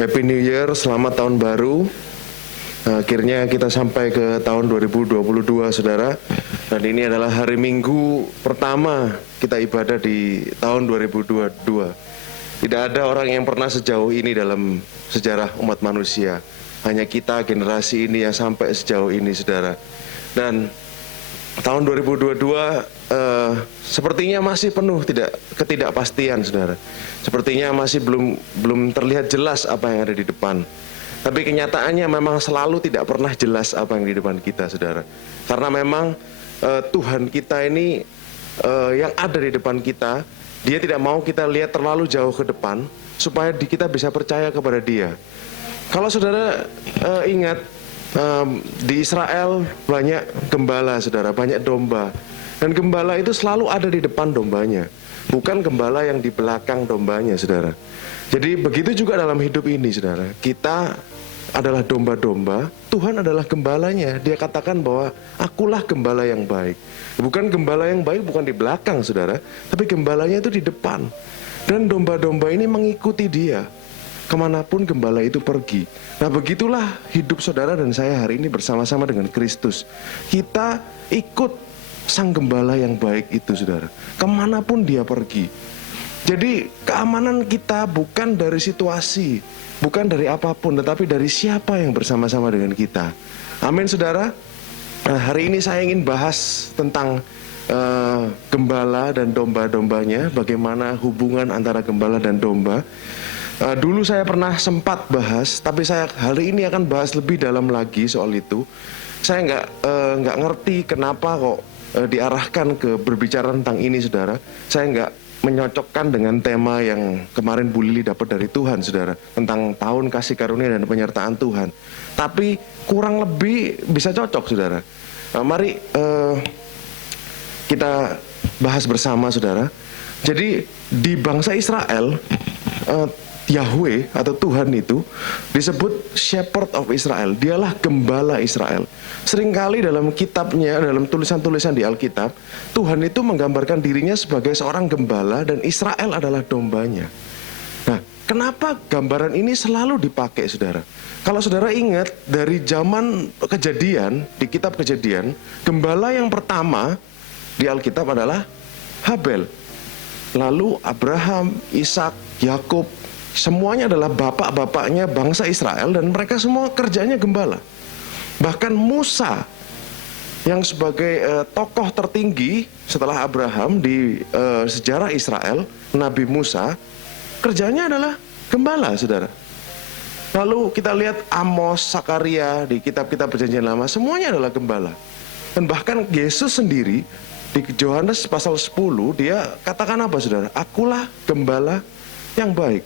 Happy New Year, selamat tahun baru. Akhirnya kita sampai ke tahun 2022, saudara. Dan ini adalah hari Minggu pertama kita ibadah di tahun 2022. Tidak ada orang yang pernah sejauh ini dalam sejarah umat manusia. Hanya kita, generasi ini yang sampai sejauh ini, saudara. Dan tahun 2022 sepertinya masih penuh ketidakpastian, saudara. Sepertinya masih belum terlihat jelas apa yang ada di depan. Tapi kenyataannya memang selalu tidak pernah jelas apa yang di depan kita, saudara. Karena memang Tuhan kita ini yang ada di depan kita, Dia tidak mau kita lihat terlalu jauh ke depan supaya kita bisa percaya kepada Dia. Kalau saudara ingat, di Israel banyak gembala, saudara, banyak domba. Dan gembala itu selalu ada di depan dombanya, bukan gembala yang di belakang dombanya, saudara. Jadi begitu juga dalam hidup ini, saudara. Kita adalah domba-domba, Tuhan adalah gembalanya. Dia katakan bahwa akulah gembala yang baik. Bukan gembala yang baik bukan di belakang, saudara, tapi gembalanya itu di depan. Dan domba-domba ini mengikuti Dia kemanapun gembala itu pergi. Nah, begitulah hidup saudara dan saya hari ini bersama-sama dengan Kristus. Kita ikut Sang Gembala yang baik itu, saudara, kemanapun Dia pergi. Jadi keamanan kita bukan dari situasi, bukan dari apapun, tetapi dari siapa yang bersama-sama dengan kita. Amin, saudara. Nah, hari ini saya ingin bahas tentang gembala dan domba-dombanya, bagaimana hubungan antara gembala dan domba. Dulu saya pernah sempat bahas, tapi saya hari ini akan bahas lebih dalam lagi soal itu. Saya nggak ngerti kenapa kok diarahkan ke berbicara tentang ini, saudara. Saya nggak menyocokkan dengan tema yang kemarin Bu Lili dapat dari Tuhan, saudara, tentang tahun kasih karunia dan penyertaan Tuhan. Tapi kurang lebih bisa cocok, saudara. Mari kita bahas bersama, saudara. Jadi di bangsa Israel, Yahweh atau Tuhan itu disebut Shepherd of Israel. Dialah gembala Israel. Seringkali dalam kitabnya, dalam tulisan-tulisan di Alkitab, Tuhan itu menggambarkan dirinya sebagai seorang gembala dan Israel adalah dombanya. Nah, kenapa gambaran ini selalu dipakai, saudara? Kalau saudara ingat dari zaman Kejadian, di kitab Kejadian, gembala yang pertama di Alkitab adalah Habel. Lalu Abraham, Ishak, Yakub, semuanya adalah bapak-bapaknya bangsa Israel dan mereka semua kerjanya gembala. Bahkan Musa yang sebagai tokoh tertinggi setelah Abraham di sejarah Israel, Nabi Musa, kerjanya adalah gembala, saudara. Lalu kita lihat Amos, Sakaria di kitab-kitab Perjanjian Lama, semuanya adalah gembala. Dan bahkan Yesus sendiri di Yohanes pasal 10, dia katakan apa, saudara? Akulah gembala yang baik.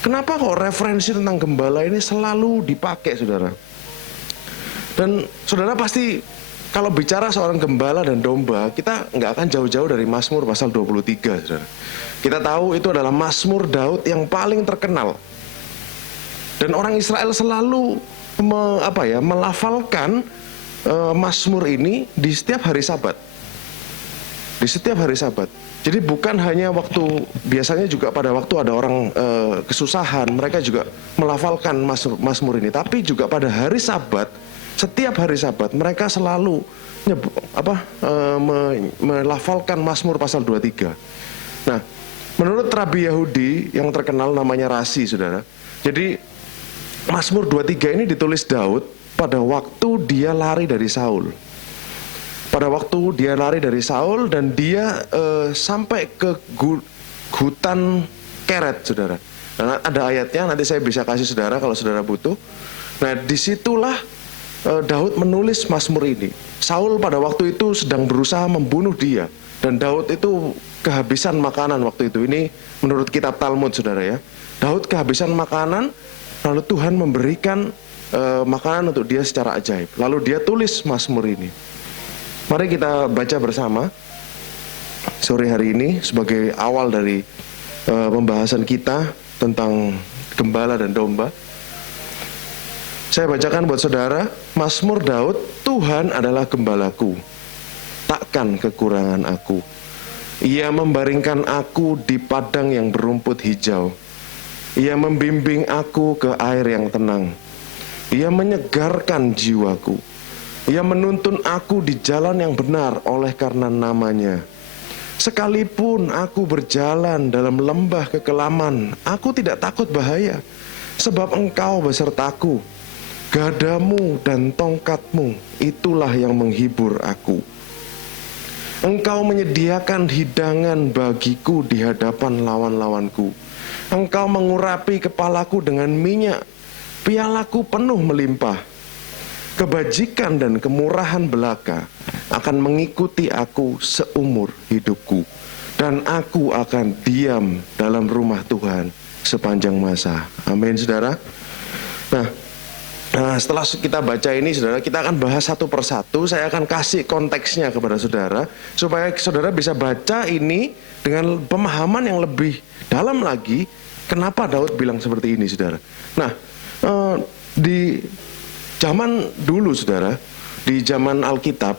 Kenapa kok referensi tentang gembala ini selalu dipakai, saudara? Dan saudara pasti kalau bicara seorang gembala dan domba, kita nggak akan jauh-jauh dari Mazmur pasal 23, saudara. Kita tahu itu adalah Mazmur Daud yang paling terkenal. Dan orang Israel selalu melafalkan Mazmur ini di setiap hari Sabat. Di setiap hari Sabat. Jadi bukan hanya waktu, biasanya juga pada waktu ada orang kesusahan, mereka juga melafalkan Mazmur ini. Tapi juga pada hari Sabat, setiap hari Sabat, mereka selalu melafalkan Mazmur pasal 23. Nah, menurut Rabi Yahudi yang terkenal namanya Rasi, saudara. Jadi Mazmur 23 ini ditulis Daud pada waktu dia lari dari Saul. Pada waktu dia lari dari Saul dan dia sampai ke hutan Keret, saudara. Nah, ada ayatnya, nanti saya bisa kasih saudara kalau saudara butuh. Nah, disitulah Daud menulis Mazmur ini. Saul pada waktu itu sedang berusaha membunuh dia. Dan Daud itu kehabisan makanan waktu itu. Ini menurut kitab Talmud, saudara ya. Daud kehabisan makanan, lalu Tuhan memberikan makanan untuk dia secara ajaib. Lalu dia tulis Mazmur ini. Mari kita baca bersama sore hari ini sebagai awal dari pembahasan kita tentang gembala dan domba. Saya bacakan buat saudara, Mazmur Daud, Tuhan adalah gembalaku, takkan kekurangan aku. Ia membaringkan aku di padang yang berumput hijau. Ia membimbing aku ke air yang tenang. Ia menyegarkan jiwaku. Ia menuntun aku di jalan yang benar oleh karena namanya. Sekalipun aku berjalan dalam lembah kekelaman, aku tidak takut bahaya, sebab Engkau besertaku. Gadamu dan tongkatmu, itulah yang menghibur aku. Engkau menyediakan hidangan bagiku di hadapan lawan-lawanku. Engkau mengurapi kepalaku dengan minyak, pialaku penuh melimpah. Kebajikan dan kemurahan belaka akan mengikuti aku seumur hidupku, dan aku akan diam dalam rumah Tuhan sepanjang masa. Amin, saudara. Nah, setelah kita baca ini, saudara, kita akan bahas satu persatu. Saya akan kasih konteksnya kepada saudara, supaya saudara bisa baca ini dengan pemahaman yang lebih dalam lagi. Kenapa Daud bilang seperti ini, saudara? Nah, di zaman dulu, saudara, di zaman Alkitab,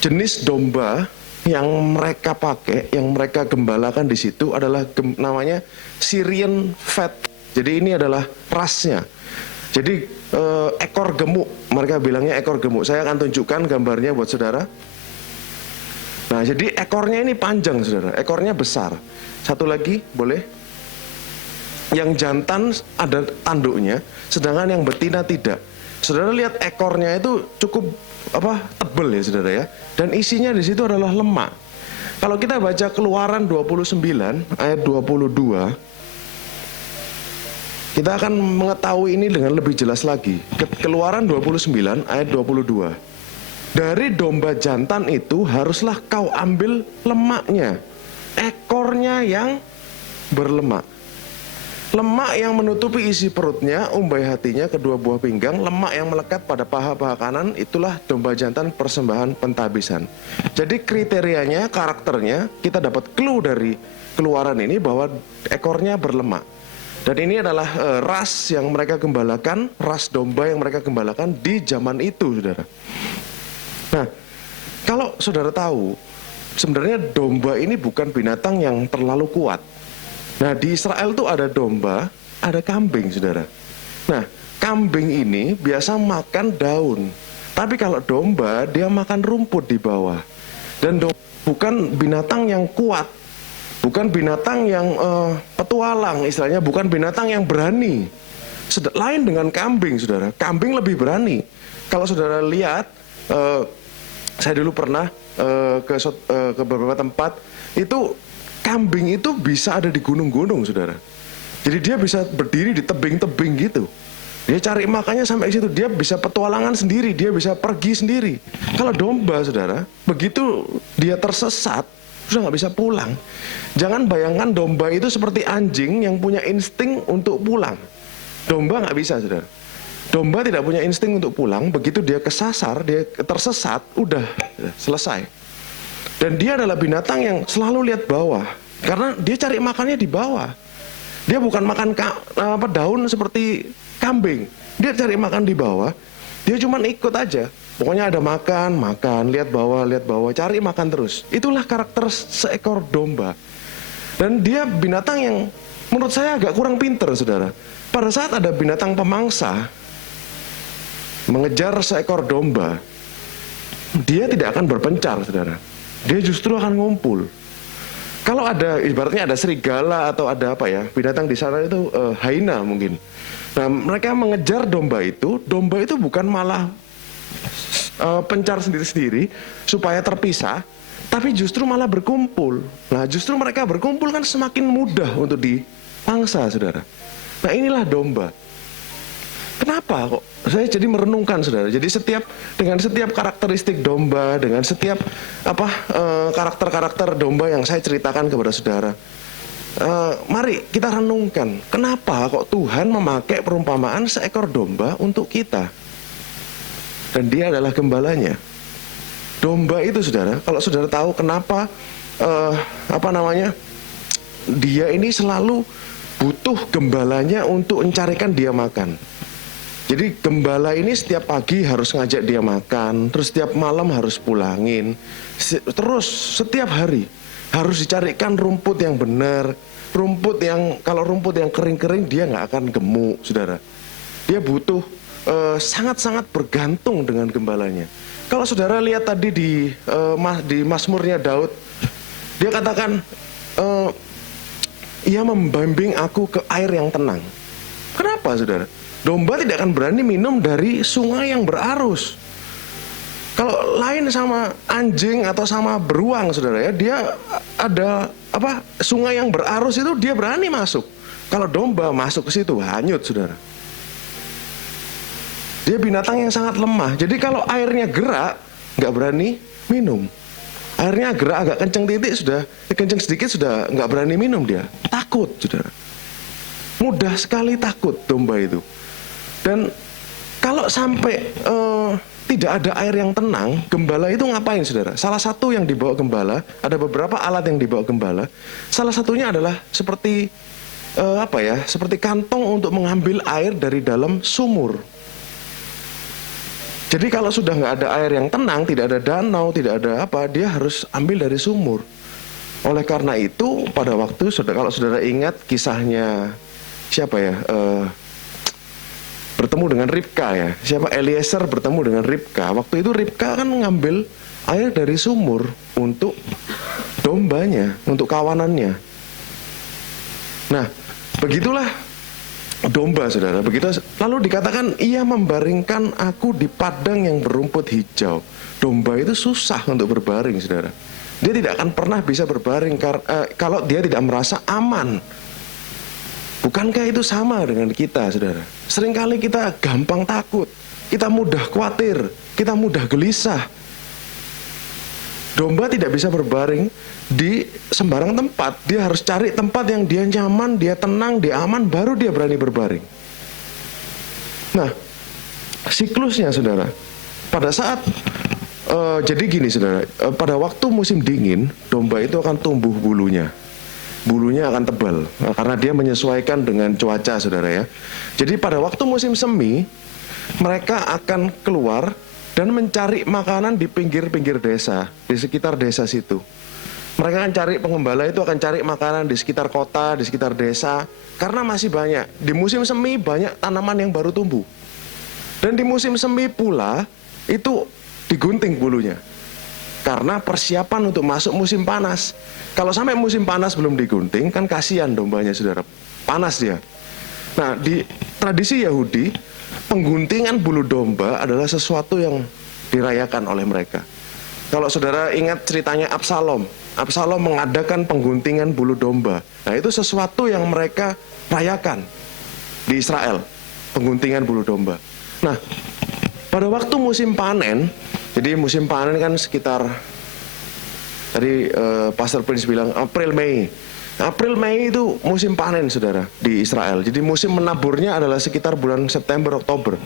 jenis domba yang mereka pakai, yang mereka gembalakan di situ adalah namanya Syrian Fat. Jadi ini adalah rasnya. Jadi ekor gemuk, mereka bilangnya ekor gemuk. Saya akan tunjukkan gambarnya buat saudara. Nah, jadi ekornya ini panjang, saudara. Ekornya besar. Satu lagi, boleh? Yang jantan ada tanduknya, sedangkan yang betina tidak. Saudara lihat ekornya itu cukup tebal ya, saudara ya. Dan isinya di situ adalah lemak. Kalau kita baca Keluaran 29 ayat 22, kita akan mengetahui ini dengan lebih jelas lagi. Keluaran 29 ayat 22. Dari domba jantan itu haruslah kau ambil lemaknya, ekornya yang berlemak. Lemak yang menutupi isi perutnya, umbai hatinya, kedua buah pinggang, lemak yang melekat pada paha-paha kanan, itulah domba jantan persembahan pentabisan. Jadi kriterianya, karakternya, kita dapat clue dari Keluaran ini bahwa ekornya berlemak. Dan ini adalah ras yang mereka gembalakan, ras domba yang mereka gembalakan di zaman itu, saudara. Nah, kalau saudara tahu, sebenarnya domba ini bukan binatang yang terlalu kuat. Nah, di Israel tuh ada domba, ada kambing, saudara. Nah, kambing ini biasa makan daun. Tapi kalau domba, dia makan rumput di bawah. Dan domba bukan binatang yang kuat. Bukan binatang yang petualang, istilahnya bukan binatang yang berani. Lain dengan kambing, saudara. Kambing lebih berani. Kalau saudara lihat, saya dulu pernah ke beberapa tempat, itu kambing itu bisa ada di gunung-gunung, saudara. Jadi dia bisa berdiri di tebing-tebing gitu. Dia cari makannya sampai ke situ. Dia bisa petualangan sendiri, dia bisa pergi sendiri. Kalau domba, saudara, begitu dia tersesat, sudah nggak bisa pulang. Jangan bayangkan domba itu seperti anjing yang punya insting untuk pulang. Domba nggak bisa, saudara. Domba tidak punya insting untuk pulang. Begitu dia kesasar, dia tersesat, udah selesai. Dan dia adalah binatang yang selalu lihat bawah, karena dia cari makannya di bawah. Dia bukan makan daun seperti kambing. Dia cari makan di bawah. Dia cuma ikut aja. Pokoknya ada makan, lihat bawah, cari makan terus. Itulah karakter seekor domba. Dan dia binatang yang menurut saya agak kurang pinter, saudara. Pada saat ada binatang pemangsa mengejar seekor domba, dia tidak akan berpencar, saudara. Dia justru akan ngumpul. Kalau ada, ibaratnya ada serigala atau ada binatang di sana itu hyena mungkin. Nah, mereka mengejar domba itu bukan malah pencar sendiri-sendiri supaya terpisah, tapi justru malah berkumpul. Nah, justru mereka berkumpul kan semakin mudah untuk dipangsa, saudara. Nah, inilah domba. Kenapa kok saya jadi merenungkan, saudara? Jadi dengan setiap karakteristik domba, dengan setiap karakter-karakter domba yang saya ceritakan kepada saudara, mari kita renungkan, kenapa kok Tuhan memakai perumpamaan seekor domba untuk kita? Dan dia adalah gembalanya. Domba itu, saudara, kalau saudara tahu kenapa dia ini selalu butuh gembalanya untuk mencarikan dia makan. Jadi gembala ini setiap pagi harus ngajak dia makan, terus setiap malam harus pulangin, terus setiap hari. Harus dicarikan rumput yang benar, rumput yang, kalau rumput yang kering-kering dia nggak akan gemuk, saudara. Dia butuh sangat-sangat bergantung dengan gembalanya. Kalau saudara lihat tadi di Mazmurnya Daud, dia katakan, ia membimbing aku ke air yang tenang. Kenapa, saudara? Domba tidak akan berani minum dari sungai yang berarus. Kalau lain sama anjing atau sama beruang, saudara ya, dia ada sungai yang berarus itu dia berani masuk. Kalau domba masuk ke situ hanyut, saudara. Dia binatang yang sangat lemah. Jadi kalau airnya gerak, nggak berani minum. Airnya gerak agak kenceng titik sudah, kenceng sedikit sudah nggak berani minum dia. Takut, saudara. Mudah sekali takut domba itu. Dan kalau sampai tidak ada air yang tenang, gembala itu ngapain, saudara? Salah satu yang dibawa gembala, ada beberapa alat yang dibawa gembala. Salah satunya adalah seperti seperti kantong untuk mengambil air dari dalam sumur. Jadi kalau sudah nggak ada air yang tenang, tidak ada danau, tidak ada dia harus ambil dari sumur. Oleh karena itu, pada waktu kalau saudara ingat kisahnya bertemu dengan Ribka ya. Eliezer bertemu dengan Ribka. Waktu itu Ribka kan mengambil air dari sumur untuk dombanya, untuk kawanannya. Nah, begitulah domba, saudara. Begitu lalu dikatakan ia membaringkan aku di padang yang berumput hijau. Domba itu susah untuk berbaring, saudara. Dia tidak akan pernah bisa berbaring kalau dia tidak merasa aman. Bukankah itu sama dengan kita, saudara? Seringkali kita gampang takut, kita mudah khawatir, kita mudah gelisah. Domba tidak bisa berbaring di sembarang tempat. Dia harus cari tempat yang dia nyaman, dia tenang, dia aman, baru dia berani berbaring. Nah, siklusnya, saudara, pada saat jadi gini, saudara, pada waktu musim dingin, domba itu akan tumbuh bulunya. Bulunya akan tebal karena dia menyesuaikan dengan cuaca, saudara ya. Jadi pada waktu musim semi, mereka akan keluar dan mencari makanan di pinggir-pinggir desa, di sekitar desa situ. Mereka akan cari, pengembala itu akan cari makanan di sekitar kota, di sekitar desa, karena masih banyak. Di musim semi banyak tanaman yang baru tumbuh. Dan di musim semi pula itu digunting bulunya, karena persiapan untuk masuk musim panas. Kalau sampai musim panas belum digunting, kan kasihan dombanya, saudara. Panas dia. Nah, di tradisi Yahudi, pengguntingan bulu domba adalah sesuatu yang dirayakan oleh mereka. Kalau saudara ingat ceritanya Absalom mengadakan pengguntingan bulu domba. Nah, itu sesuatu yang mereka rayakan di Israel, pengguntingan bulu domba. Nah, pada waktu musim panen, jadi musim panen kan sekitar, tadi Pastor Prince bilang April Mei. April Mei itu musim panen, saudara, di Israel. Jadi musim menaburnya adalah sekitar bulan September Oktober.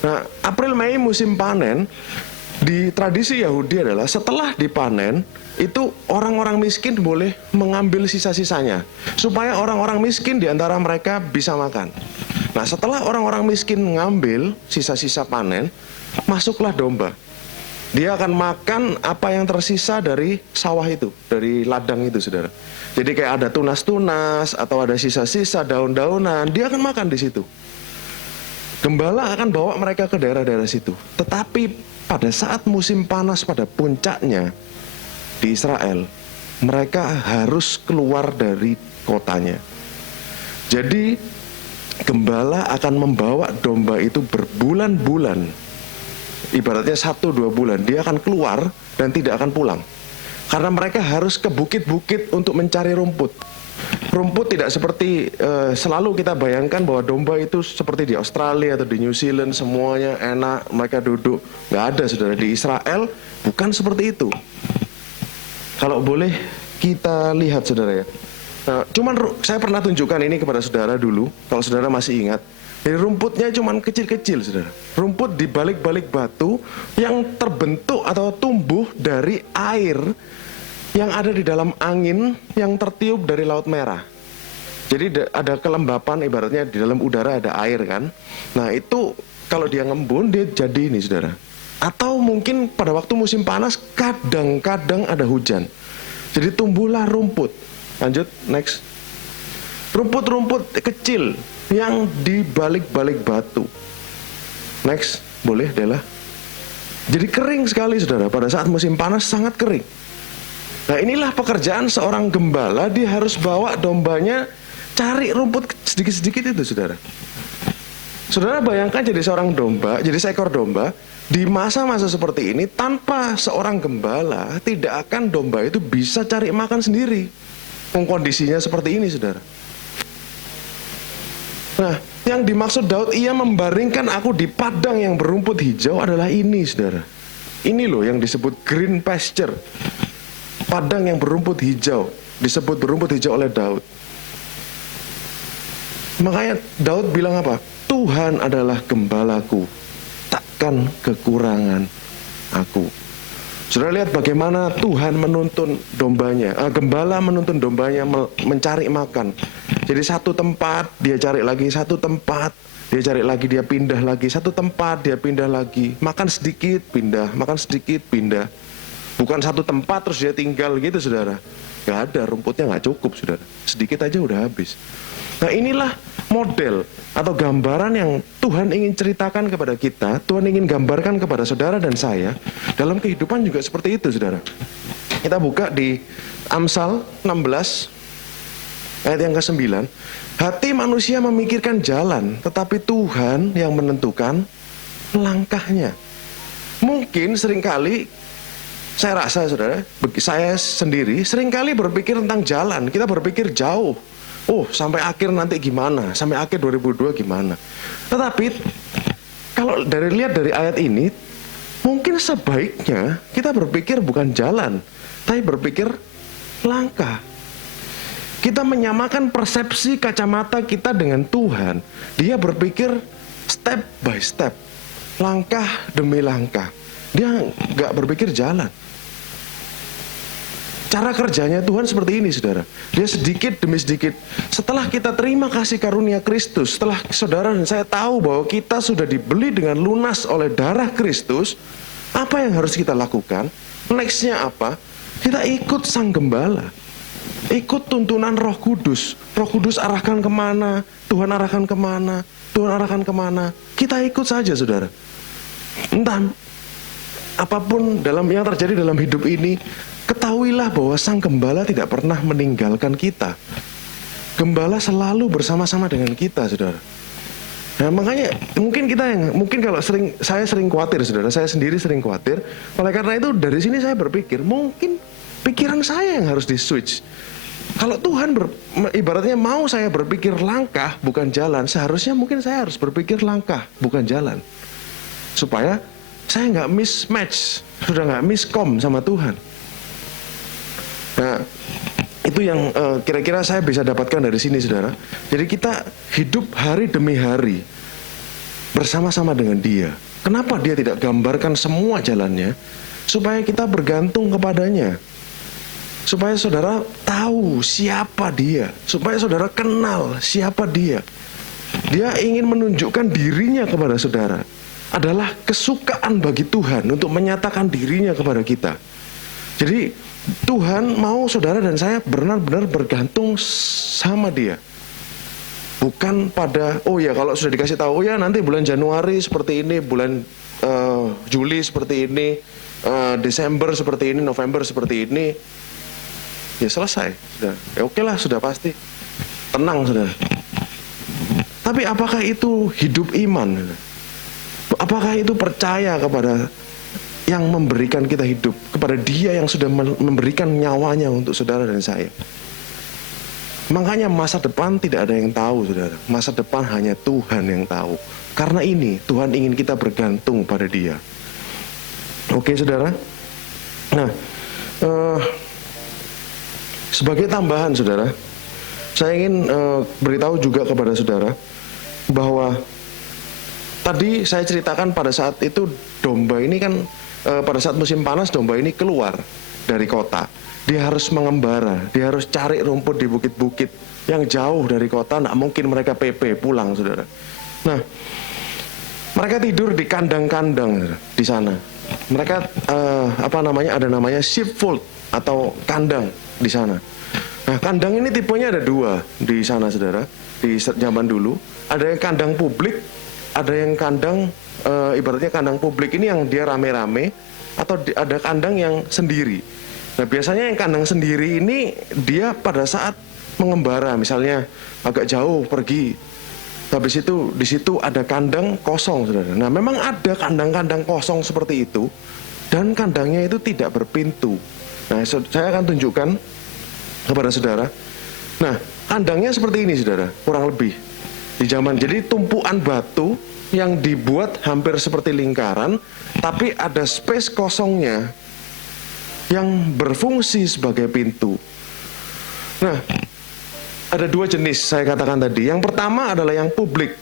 Nah, April Mei musim panen di tradisi Yahudi adalah setelah dipanen itu orang-orang miskin boleh mengambil sisa-sisanya supaya orang-orang miskin di antara mereka bisa makan. Nah, setelah orang-orang miskin mengambil sisa-sisa panen, masuklah domba. Dia akan makan apa yang tersisa dari sawah itu, dari ladang itu, saudara. Jadi kayak ada tunas-tunas atau ada sisa-sisa daun-daunan, dia akan makan di situ. Gembala akan bawa mereka ke daerah-daerah situ. Tetapi pada saat musim panas pada puncaknya di Israel, mereka harus keluar dari kotanya. Jadi gembala akan membawa domba itu berbulan-bulan. Ibaratnya 1-2 bulan dia akan keluar dan tidak akan pulang. Karena mereka harus ke bukit-bukit untuk mencari rumput. Rumput tidak seperti selalu kita bayangkan bahwa domba itu seperti di Australia atau di New Zealand semuanya enak, mereka duduk. Nggak ada, saudara. Di Israel bukan seperti itu. Kalau boleh kita lihat, saudara ya. Nah, cuman saya pernah tunjukkan ini kepada saudara dulu, kalau saudara masih ingat. Jadi rumputnya cuman kecil-kecil, saudara. Rumput di balik-balik batu yang terbentuk atau tumbuh dari air yang ada di dalam angin yang tertiup dari Laut Merah. Jadi ada kelembapan, ibaratnya di dalam udara ada air kan. Nah, itu kalau dia ngembun dia jadi ini, saudara. Atau mungkin pada waktu musim panas kadang-kadang ada hujan. Jadi tumbuhlah rumput. Lanjut, next. Rumput-rumput kecil yang di balik-balik batu. Next, boleh Dela. Jadi kering sekali saudara, pada saat musim panas sangat kering. Nah inilah pekerjaan seorang gembala, dia harus bawa dombanya cari rumput sedikit-sedikit itu saudara. Saudara bayangkan jadi seorang domba, jadi seekor domba, di masa-masa seperti ini tanpa seorang gembala, tidak akan domba itu bisa cari makan sendiri. Kondisinya seperti ini saudara. Nah, yang dimaksud Daud, ia membaringkan aku di padang yang berumput hijau adalah ini saudara. Ini loh yang disebut green pasture. Padang yang berumput hijau, disebut berumput hijau oleh Daud. Makanya Daud bilang apa? Tuhan adalah gembalaku, takkan kekurangan aku. Saudara lihat bagaimana Tuhan menuntun dombanya, gembala menuntun dombanya mencari makan. Jadi satu tempat dia cari lagi, satu tempat dia cari lagi, dia pindah lagi, satu tempat dia pindah lagi, makan sedikit pindah, makan sedikit pindah. Bukan satu tempat terus dia tinggal gitu saudara. Gak ada, rumputnya gak cukup saudara, sedikit aja udah habis. Nah inilah model atau gambaran yang Tuhan ingin ceritakan kepada kita, Tuhan ingin gambarkan kepada saudara dan saya. Dalam kehidupan juga seperti itu saudara. Kita buka di Amsal 16 ayat yang ke-9. Hati manusia memikirkan jalan, tetapi Tuhan yang menentukan langkahnya. Mungkin seringkali saya rasa saudara, saya sendiri seringkali berpikir tentang jalan. Kita berpikir jauh. Oh, sampai akhir nanti gimana? Sampai akhir 2002 gimana? Tetapi kalau lihat dari ayat ini, mungkin sebaiknya kita berpikir bukan jalan, tapi berpikir langkah. Kita menyamakan persepsi kacamata kita dengan Tuhan. Dia berpikir step by step, langkah demi langkah. Dia nggak berpikir jalan. Cara kerjanya Tuhan seperti ini saudara. Dia sedikit demi sedikit. Setelah kita terima kasih karunia Kristus, setelah saudara dan saya tahu bahwa kita sudah dibeli dengan lunas oleh darah Kristus, apa yang harus kita lakukan? Nextnya apa? Kita ikut sang gembala. Ikut tuntunan Roh Kudus. Roh Kudus arahkan kemana, Tuhan arahkan kemana, Tuhan arahkan kemana. Kita ikut saja saudara. Entah apapun yang terjadi dalam hidup ini, ketahuilah bahwa sang gembala tidak pernah meninggalkan kita. Gembala selalu bersama-sama dengan kita, saudara. Nah, makanya mungkin kalau saya sering khawatir, saudara. Saya sendiri sering khawatir. Oleh karena itu dari sini saya berpikir, mungkin pikiran saya yang harus di-switch. Kalau Tuhan ibaratnya mau saya berpikir langkah bukan jalan, seharusnya mungkin saya harus berpikir langkah bukan jalan. Supaya saya nggak mismatch, sudah nggak miskom sama Tuhan. Nah, itu yang kira-kira saya bisa dapatkan dari sini, saudara. Jadi kita hidup hari demi hari bersama-sama dengan Dia. Kenapa Dia tidak gambarkan semua jalannya? Supaya kita bergantung kepadanya. Supaya saudara tahu siapa Dia. Supaya saudara kenal siapa Dia. Dia ingin menunjukkan dirinya kepada saudara. Adalah kesukaan bagi Tuhan untuk menyatakan dirinya kepada kita. Jadi Tuhan mau saudara dan saya benar-benar bergantung sama Dia. Bukan pada, oh ya kalau sudah dikasih tahu, oh ya nanti bulan Januari seperti ini, bulan Juli seperti ini, Desember seperti ini, November seperti ini, ya selesai, sudah. Ya oke lah, sudah pasti. Tenang saudara. Tapi apakah itu hidup iman? Apakah itu percaya kepada yang memberikan kita hidup, kepada Dia yang sudah memberikan nyawanya untuk saudara dan saya? Makanya masa depan tidak ada yang tahu, saudara. Masa depan hanya Tuhan yang tahu. Karena ini Tuhan ingin kita bergantung pada Dia. Oke saudara. Nah, sebagai tambahan saudara, saya ingin beritahu juga kepada saudara bahwa tadi saya ceritakan pada saat itu domba ini kan pada saat musim panas domba ini keluar dari kota. Dia harus mengembara, dia harus cari rumput di bukit-bukit yang jauh dari kota. Nggak mungkin mereka PP pulang, saudara. Nah, mereka tidur di kandang-kandang di sana. Mereka ada namanya sheepfold. atau kandang di sana. Nah, kandang ini tipenya ada dua di sana, saudara. Di zaman dulu, ada yang kandang publik, ada yang kandang ibaratnya kandang publik ini yang dia rame-rame, atau ada kandang yang sendiri. Nah, biasanya yang kandang sendiri ini dia pada saat mengembara, misalnya agak jauh pergi, habis itu di situ ada kandang kosong, saudara. Nah, memang ada kandang-kandang kosong seperti itu, dan kandangnya itu tidak berpintu. Nah, saya akan tunjukkan kepada saudara. Nah, kandangnya seperti ini, saudara, kurang lebih di zaman. Jadi tumpuan batu yang dibuat hampir seperti lingkaran, tapi ada space kosongnya yang berfungsi sebagai pintu. Nah, ada dua jenis saya katakan tadi. Yang pertama adalah yang publik.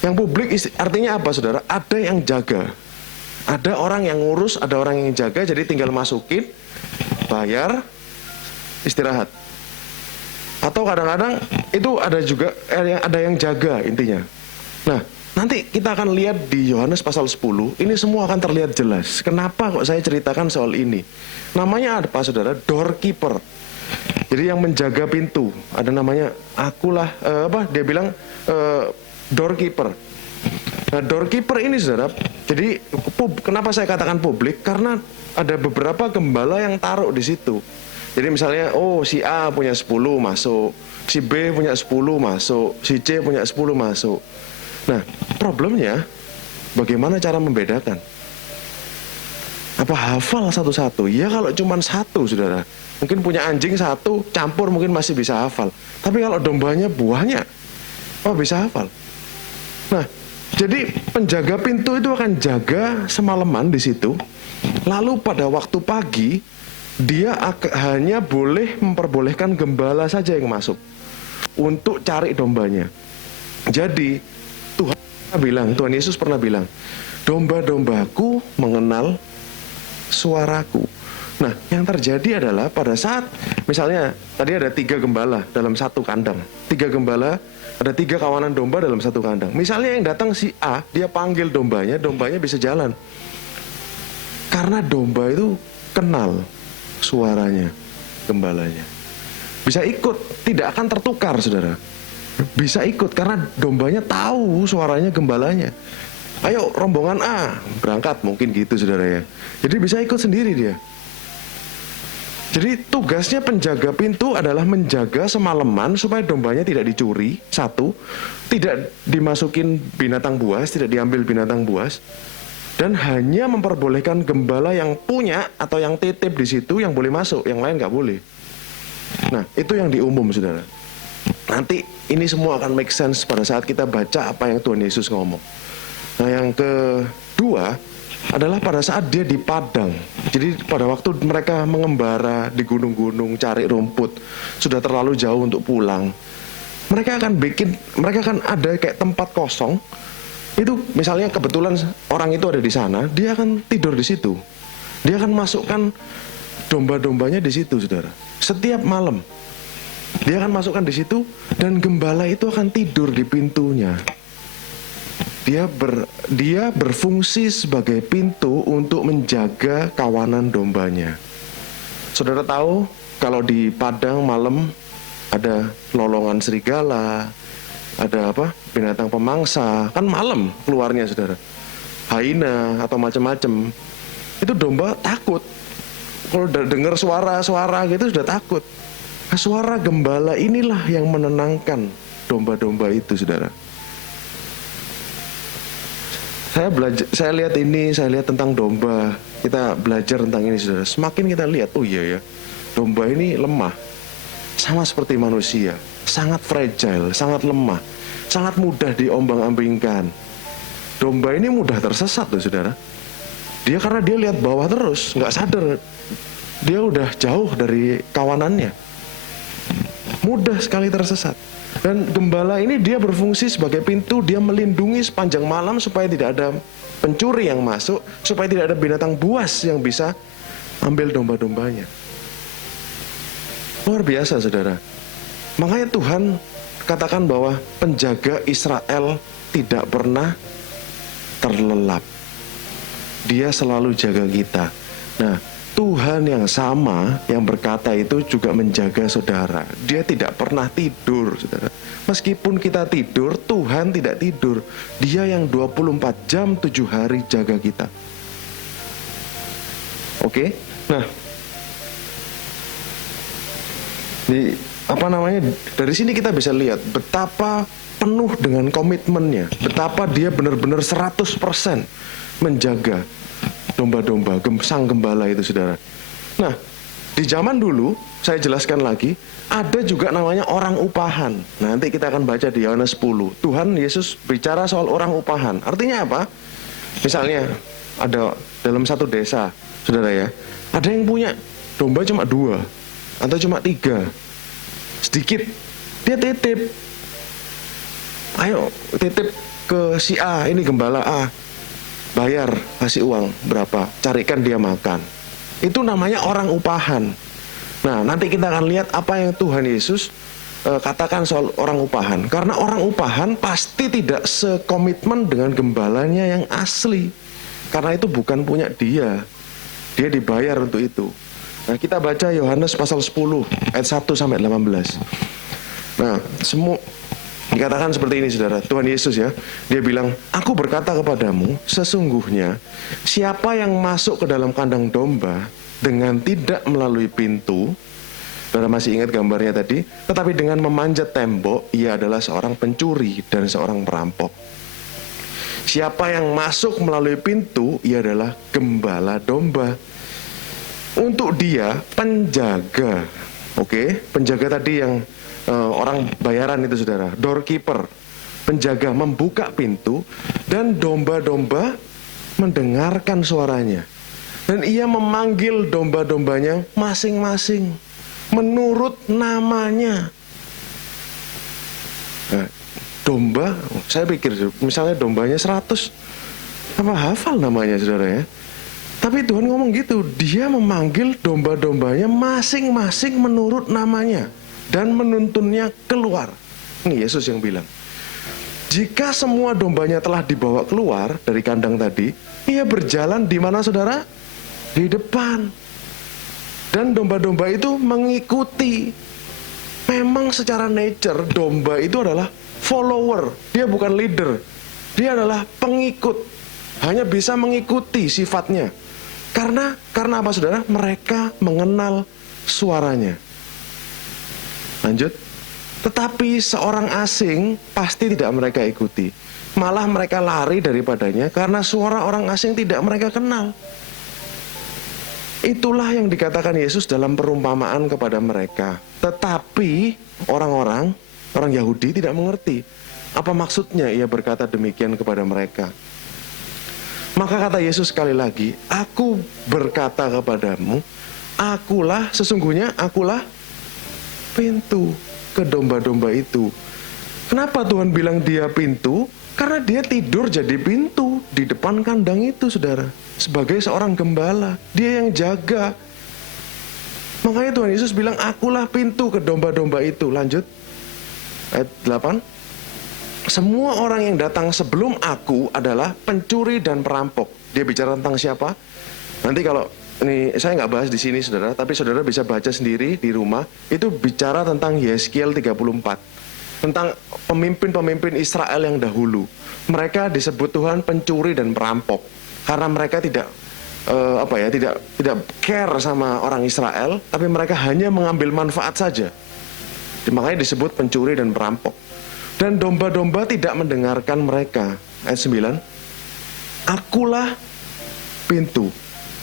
Yang publik artinya apa, saudara? Ada yang jaga. Ada orang yang ngurus, ada orang yang jaga, jadi tinggal masukin, bayar, istirahat. Atau kadang-kadang itu ada juga ada yang jaga intinya. Nah, nanti kita akan lihat di Yohanes pasal 10, ini semua akan terlihat jelas. Kenapa kok saya ceritakan soal ini? Namanya apa, saudara? Doorkeeper. Jadi yang menjaga pintu, ada namanya akulah dia bilang doorkeeper. Nah, doorkeeper ini, saudara, jadi kenapa saya katakan publik? Karena ada beberapa gembala yang taruh di situ. Jadi misalnya, si A punya 10 masuk, si B punya 10 masuk, si C punya 10 masuk. Nah, problemnya bagaimana cara membedakan? Apa hafal satu-satu? Ya kalau cuma satu, saudara. Mungkin punya anjing satu, campur mungkin masih bisa hafal. Tapi kalau dombanya buahnya, bisa hafal? Nah, jadi penjaga pintu itu akan jaga semalaman di situ. Lalu pada waktu pagi, dia hanya boleh memperbolehkan gembala saja yang masuk untuk cari dombanya. Jadi Tuhan Yesus pernah bilang, domba-dombaku mengenal suaraku. Nah, yang terjadi adalah pada saat misalnya tadi ada 3 gembala dalam satu kandang, 3 gembala, ada 3 kawanan domba dalam satu kandang. Misalnya yang datang si A, dia panggil dombanya bisa jalan. Karena domba itu kenal suaranya gembalanya. Bisa ikut, tidak akan tertukar, saudara. Bisa ikut karena dombanya tahu suaranya gembalanya. Ayo rombongan A berangkat, mungkin gitu, saudara ya. Jadi bisa ikut sendiri dia. Jadi tugasnya penjaga pintu adalah menjaga semalaman supaya dombanya tidak dicuri, satu, tidak dimasukin binatang buas, tidak diambil binatang buas, dan hanya memperbolehkan gembala yang punya atau yang titip di situ yang boleh masuk, yang lain nggak boleh. Nah, itu yang di umum, saudara. Nanti ini semua akan make sense pada saat kita baca apa yang Tuhan Yesus ngomong. Nah, yang kedua adalah pada saat dia di padang. Jadi pada waktu mereka mengembara di gunung-gunung cari rumput, sudah terlalu jauh untuk pulang. Mereka akan ada kayak tempat kosong. Itu misalnya kebetulan orang itu ada di sana, dia akan tidur di situ. Dia akan masukkan domba-dombanya di situ, saudara. Setiap malam dia akan masukkan di situ, dan gembala itu akan tidur di pintunya. Dia berfungsi sebagai pintu untuk menjaga kawanan dombanya. Saudara tahu kalau di padang malam ada lolongan serigala, ada binatang pemangsa, kan malam keluarnya, saudara. Haina atau macam-macam. Itu domba takut. Kalau dengar suara-suara gitu sudah takut. Nah, suara gembala inilah yang menenangkan domba-domba itu, saudara. Saya lihat tentang domba. Kita belajar tentang ini, saudara. Semakin kita lihat, domba ini lemah. Sama seperti manusia, sangat fragile, sangat lemah, sangat mudah diombang-ambingkan. Domba ini mudah tersesat loh, saudara. Karena dia lihat bawah terus, nggak sadar. Dia udah jauh dari kawanannya. Mudah sekali tersesat. Dan gembala ini dia berfungsi sebagai pintu, dia melindungi sepanjang malam supaya tidak ada pencuri yang masuk, supaya tidak ada binatang buas yang bisa ambil domba-dombanya. Luar biasa, saudara. Makanya Tuhan katakan bahwa penjaga Israel tidak pernah terlelap. Dia selalu jaga kita. Nah, Tuhan yang sama yang berkata itu juga menjaga saudara. Dia tidak pernah tidur, saudara. Meskipun kita tidur, Tuhan tidak tidur. Dia yang 24 jam 7 hari jaga kita. Oke? Nah, dari sini kita bisa lihat betapa penuh dengan komitmennya, betapa dia benar-benar 100% menjaga domba-domba, sang gembala itu, saudara. Nah, di zaman dulu, saya jelaskan lagi, ada juga namanya orang upahan. Nanti kita akan baca di Yohanes 10. Tuhan Yesus bicara soal orang upahan. Artinya apa? Misalnya, ada dalam satu desa, saudara ya, ada yang punya domba cuma 2 atau cuma 3. Sedikit, dia titip. Ayo, titip ke si A, ini gembala A. Bayar, kasih uang berapa, carikan dia makan. Itu namanya orang upahan. Nah, nanti kita akan lihat apa yang Tuhan Yesus katakan soal orang upahan. Karena orang upahan pasti tidak sekomitmen dengan gembalanya yang asli. Karena itu bukan punya dia. Dia dibayar untuk itu. Nah, kita baca Yohanes pasal 10 ayat 1 sampai 18. Nah, semua dikatakan seperti ini, saudara. Tuhan Yesus ya, dia bilang, aku berkata kepadamu, sesungguhnya siapa yang masuk ke dalam kandang domba dengan tidak melalui pintu, saudara masih ingat gambarnya tadi, tetapi dengan memanjat tembok, ia adalah seorang pencuri dan seorang perampok. Siapa yang masuk melalui pintu, ia adalah gembala domba. Untuk dia penjaga, penjaga tadi yang orang bayaran itu, saudara, doorkeeper, penjaga membuka pintu, dan domba-domba mendengarkan suaranya, dan ia memanggil domba-dombanya masing-masing menurut namanya. Nah, domba, saya pikir misalnya dombanya 100, apa hafal namanya, saudara ya? Tapi Tuhan ngomong gitu, dia memanggil domba-dombanya masing-masing menurut namanya dan menuntunnya keluar. Ini Yesus yang bilang. Jika semua dombanya telah dibawa keluar dari kandang tadi, ia berjalan di mana, saudara? Di depan. Dan domba-domba itu mengikuti. Memang secara nature domba itu adalah follower. Dia bukan leader. Dia adalah pengikut. Hanya bisa mengikuti sifatnya. Karena apa, saudara? Mereka mengenal suaranya. Lanjut. Tetapi seorang asing pasti tidak mereka ikuti. Malah mereka lari daripadanya karena suara orang asing tidak mereka kenal. Itulah yang dikatakan Yesus dalam perumpamaan kepada mereka. Tetapi orang Yahudi tidak mengerti. Apa maksudnya ia berkata demikian kepada mereka? Maka kata Yesus sekali lagi, aku berkata kepadamu, sesungguhnya akulah pintu ke domba-domba itu. Kenapa Tuhan bilang dia pintu? Karena dia tidur jadi pintu di depan kandang itu, saudara. Sebagai seorang gembala, dia yang jaga. Makanya Tuhan Yesus bilang, akulah pintu ke domba-domba itu. Lanjut, ayat 8. Semua orang yang datang sebelum aku adalah pencuri dan perampok. Dia bicara tentang siapa? Nanti kalau ini saya nggak bahas di sini, saudara, tapi saudara bisa baca sendiri di rumah. Itu bicara tentang Yeskiel 34, tentang pemimpin-pemimpin Israel yang dahulu. Mereka disebut Tuhan pencuri dan perampok karena mereka tidak care sama orang Israel, tapi mereka hanya mengambil manfaat saja. Makanya disebut pencuri dan perampok. Dan domba-domba tidak mendengarkan mereka. Ayat 9. Akulah pintu.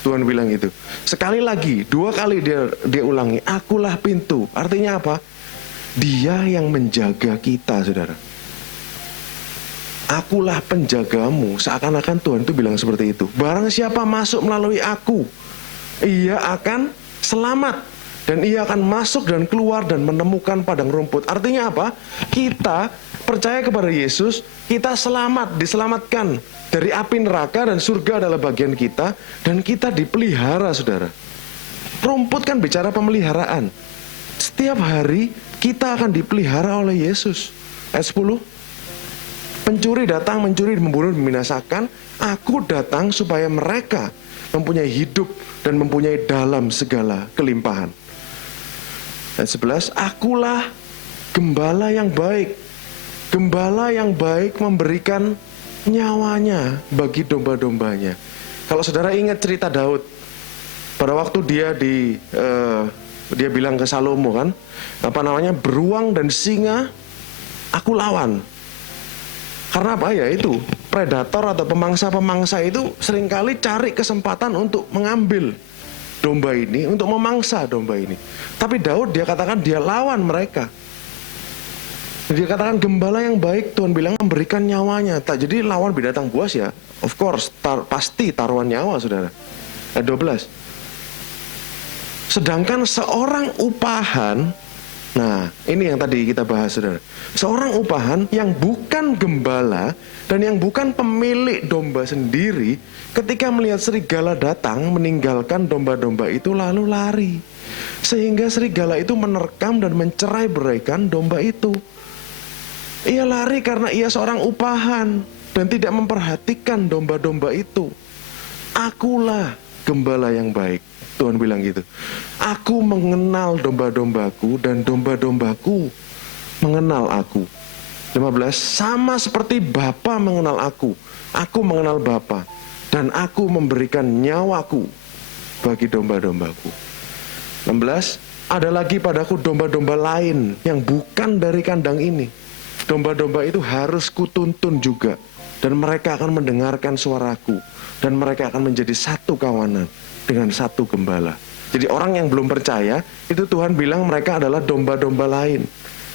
Tuhan bilang itu. Sekali lagi, 2 kali dia ulangi. Akulah pintu. Artinya apa? Dia yang menjaga kita, saudara. Akulah penjagamu. Seakan-akan Tuhan itu bilang seperti itu. Barang siapa masuk melalui aku, ia akan selamat. Dan ia akan masuk dan keluar dan menemukan padang rumput. Artinya apa? Kita percaya kepada Yesus, kita diselamatkan dari api neraka, dan surga adalah bagian kita, dan kita dipelihara, saudara. Rumput kan bicara pemeliharaan. Setiap hari kita akan dipelihara oleh Yesus. Ayat 10. Pencuri datang mencuri, membunuh, membinasakan. Aku datang supaya mereka mempunyai hidup, dan mempunyai dalam segala kelimpahan. Ayat 11, akulah gembala yang baik. Gembala yang baik memberikan nyawanya bagi domba-dombanya. Kalau saudara ingat cerita Daud, pada waktu dia bilang ke Salomo kan, beruang dan singa aku lawan. Karena apa ya, itu predator atau pemangsa-pemangsa itu seringkali cari kesempatan untuk mengambil domba ini, untuk memangsa domba ini. Tapi Daud dia katakan dia lawan mereka. Dia katakan gembala yang baik, Tuhan bilang memberikan nyawanya. Tak jadi lawan binatang buas ya, of course, pasti taruhan nyawa saudara. Ayat 12. Sedangkan seorang upahan, nah ini yang tadi kita bahas saudara. Seorang upahan yang bukan gembala dan yang bukan pemilik domba sendiri, ketika melihat serigala datang meninggalkan domba-domba itu lalu lari. Sehingga serigala itu menerkam dan mencerai-beraikan domba itu. Ia lari karena ia seorang upahan dan tidak memperhatikan domba-domba itu. Akulah gembala yang baik, Tuhan bilang gitu. Aku mengenal domba-dombaku dan domba-dombaku mengenal aku. 15, sama seperti Bapa mengenal aku mengenal Bapa, dan aku memberikan nyawaku bagi domba-dombaku. 16, ada lagi padaku domba-domba lain yang bukan dari kandang ini. Domba-domba itu harus kutuntun juga, dan mereka akan mendengarkan suaraku, dan mereka akan menjadi satu kawanan dengan satu gembala. Jadi orang yang belum percaya, itu Tuhan bilang mereka adalah domba-domba lain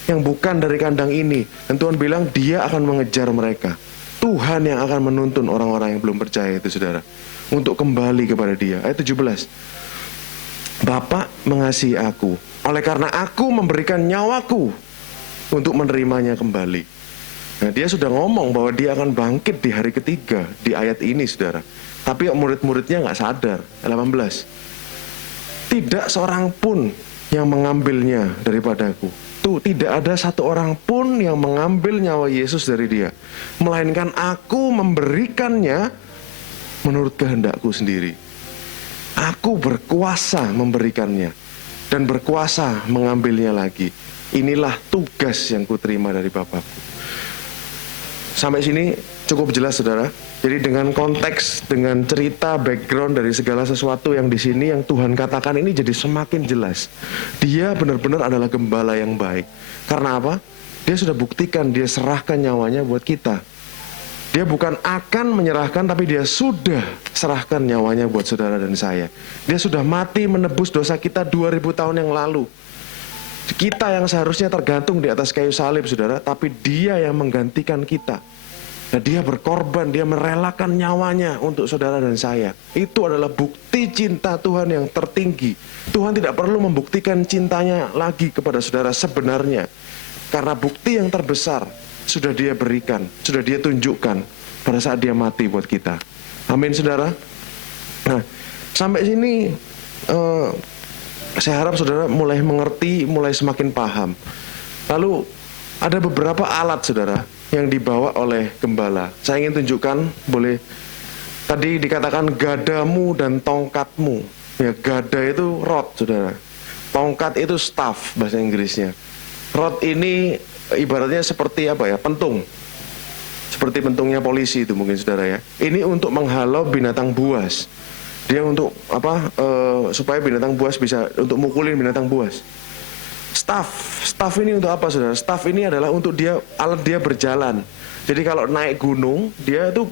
yang bukan dari kandang ini. Dan Tuhan bilang dia akan mengejar mereka. Tuhan yang akan menuntun orang-orang yang belum percaya itu saudara, untuk kembali kepada dia. Ayat 17. Bapa mengasihi aku, oleh karena aku memberikan nyawaku untuk menerimanya kembali. Nah, dia sudah ngomong bahwa dia akan bangkit di hari ketiga di ayat ini saudara. Tapi murid-muridnya nggak sadar. 18. Tidak seorang pun yang mengambilnya daripadaku. Tuh, tidak ada satu orang pun yang mengambil nyawa Yesus dari dia, melainkan aku memberikannya menurut kehendakku sendiri. Aku berkuasa memberikannya dan berkuasa mengambilnya lagi. Inilah tugas yang kuterima dari Bapakku. Sampai sini cukup jelas saudara. Jadi dengan konteks, dengan cerita, background dari segala sesuatu yang di sini yang Tuhan katakan ini jadi semakin jelas. Dia benar-benar adalah gembala yang baik. Karena apa? Dia sudah buktikan, dia serahkan nyawanya buat kita. Dia bukan akan menyerahkan, tapi dia sudah serahkan nyawanya buat saudara dan saya. Dia sudah mati menebus dosa kita 2000 tahun yang lalu. Kita yang seharusnya tergantung di atas kayu salib saudara, tapi dia yang menggantikan kita. Nah, dia berkorban, dia merelakan nyawanya untuk saudara dan saya. Itu adalah bukti cinta Tuhan yang tertinggi. Tuhan tidak perlu membuktikan cintanya lagi kepada saudara sebenarnya, karena bukti yang terbesar sudah dia berikan, sudah dia tunjukkan pada saat dia mati buat kita. Amin saudara. Nah, sampai sini saya harap saudara mulai mengerti, mulai semakin paham. Lalu ada beberapa alat saudara yang dibawa oleh gembala. Saya ingin tunjukkan, boleh. Tadi dikatakan gadamu dan tongkatmu. Ya, gada itu rod saudara. Tongkat itu staff bahasa Inggrisnya. Rod ini ibaratnya seperti apa ya, pentung. Seperti pentungnya polisi itu mungkin saudara ya. Ini untuk menghalau binatang buas. Dia untuk apa? Supaya binatang buas bisa, untuk mukulin binatang buas. Staff ini untuk apa saudara? Staff ini adalah untuk dia, alat dia berjalan. Jadi kalau naik gunung, dia itu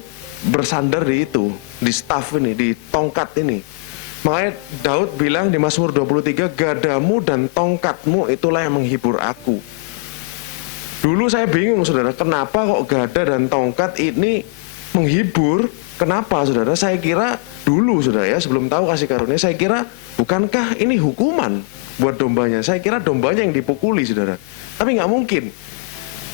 bersandar di itu, di staff ini, di tongkat ini. Makanya Daud bilang di Mazmur 23, gadamu dan tongkatmu itulah yang menghibur aku. Dulu saya bingung saudara, kenapa kok gada dan tongkat ini menghibur? Kenapa saudara? Saya kira dulu saudara ya, sebelum tahu kasih karunia, saya kira bukankah ini hukuman buat dombanya? Saya kira dombanya yang dipukuli saudara. Tapi nggak mungkin.